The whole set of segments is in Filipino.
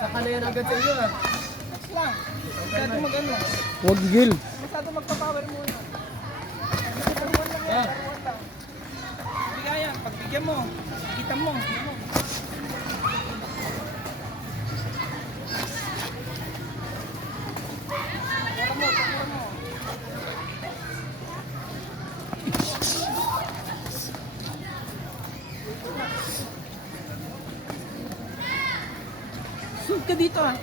Nakalayan agad sa iyo ah. Relax lang. Masyado mag-ano. Huwag gigil. Masyado magpa-power muna. Paruan lang yan, paruan lang. Hindi kaya, pagbigyan mo, kita mo. Pakuran mo, pakuran mo. Sud ka dito ah.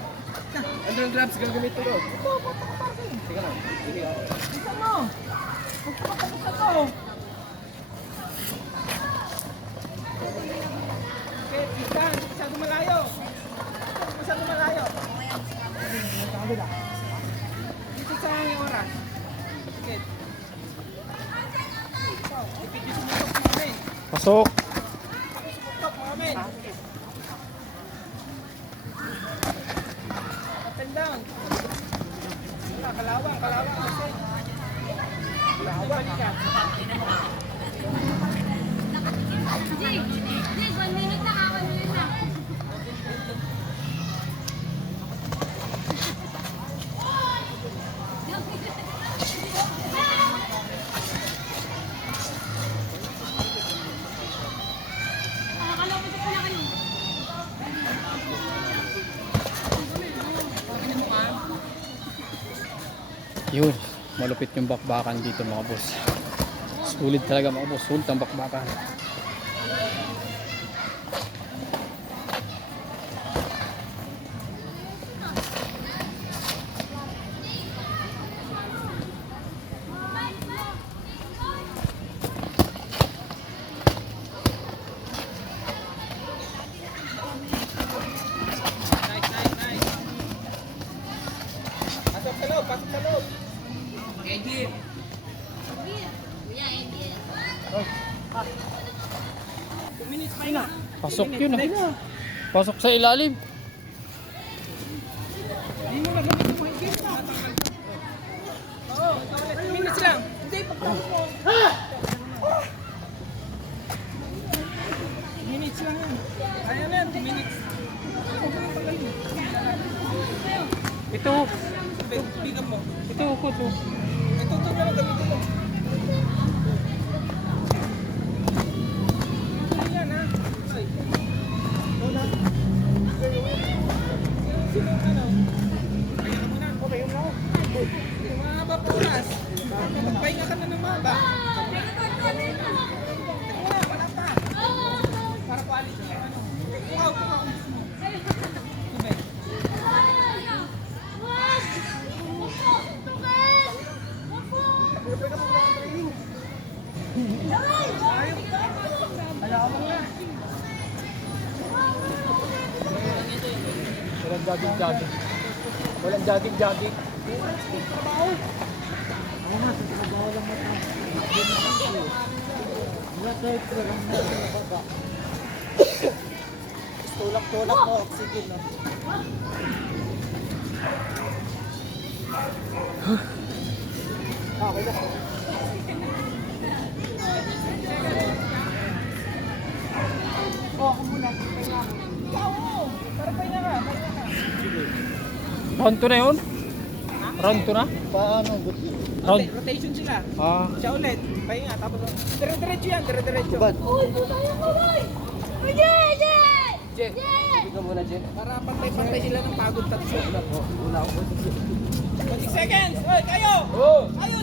Ano yung grabs gagamitin ko? Ito, punta ka pa rin. Teka lang. Sige ako. Isa mo. Magpapakita ko. Okay, isa. Masyado malayo. Masyado malayo. Dito sa hangin oras. Okay. Ipit yung sumutok mga men. Pasok. Sumutok mga men. Up and down. Kalawang, kalawang kasi. Kalawang ka. Jig, 1 minute na ako na. Nakakalapit na kayo. Yun. Malupit yung bakbakan dito mga boss. Sulit talaga mga boss. Sulit ang bakbakan. Nice, nice, nice. Pasok sa loob, pasok sa loob. Edit. Kuya, hindi. 2 minutes pa na. Pasok yun ah. Pasok sa ilalim. Hindi mo gagawin mo higit. Oo, ikaw ulit. 2 minutes lang. Hindi, pagpapos mo. 2 minutes lang yan. Kaya na yan, 2 minutes. Huwag ka nang pagaling. Ito. Tubigan mo. Ito ko to. Ito na lang gamitin mo. Ito yan ha. Ay. Lola. Sino ang ano? Kaya ka muna. Okay, yung ako. Yung mahaba pa oras. Magpahinga ka na ng mahaba. Teka muna, wala pa. Para quality. Ano? Wow, wow. Tubig. Walang jogging-jogging. Walang jogging-jogging. Tulak-tulak mo, oxygen no. Okay na. Oh, ako muna. Pahinga. Ikaw mo. Para pahinga ka. Pahinga ka. Round 2 na yun? Round 2 na? Paano? Round. Rotation sila. Ah. Siya ulit. Pahinga. Tapos dire-diretso yan. Dire-diretso. Bad. Uy, puta yung kulay! Yeah, yeah! Jen, hindi ka muna, Jen. Para pantay-pantay sila ng pagod tatlo. Wala ako. 20 seconds! Hoy, kayo! Oh! Kayo!